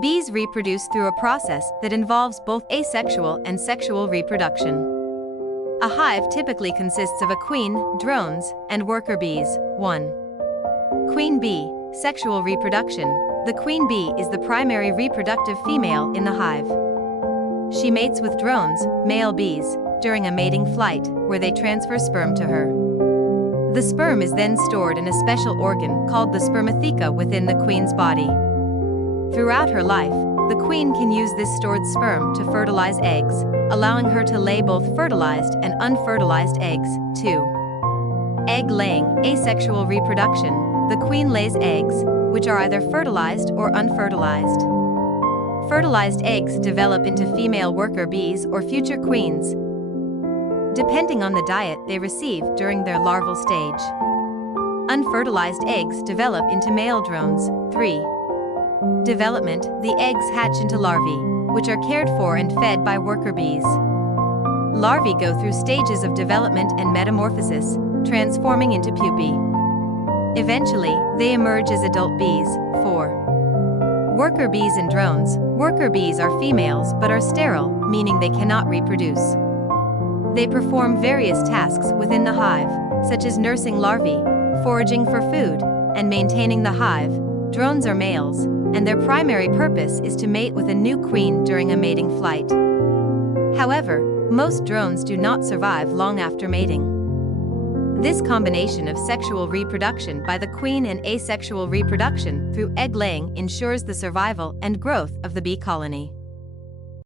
Bees reproduce through a process that involves both asexual and sexual reproduction. A hive typically consists of a queen, drones, and worker bees. 1. Queen bee, sexual reproduction. The queen bee is the primary reproductive female in the hive. She mates with drones, male bees, during a mating flight, where they transfer sperm to her. The sperm is then stored in a special organ called the spermatheca within the queen's body. Throughout her life, the queen can use this stored sperm to fertilize eggs, allowing her to lay both fertilized and unfertilized eggs. 2. Egg-laying, asexual reproduction. The queen lays eggs, which are either fertilized or unfertilized. Fertilized eggs develop into female worker bees or future queens, depending on the diet they receive during their larval stage. Unfertilized eggs develop into male drones. 3. Development. The eggs hatch into larvae, which are cared for and fed by worker bees. Larvae go through stages of development and metamorphosis, transforming into pupae. Eventually, they emerge as adult bees. 4. Worker bees and drones. Worker bees are females but are sterile, meaning they cannot reproduce. They perform various tasks within the hive, such as nursing larvae, foraging for food, and maintaining the hive. Drones are males, and their primary purpose is to mate with a new queen during a mating flight. However, most drones do not survive long after mating. This combination of sexual reproduction by the queen and asexual reproduction through egg-laying ensures the survival and growth of the bee colony.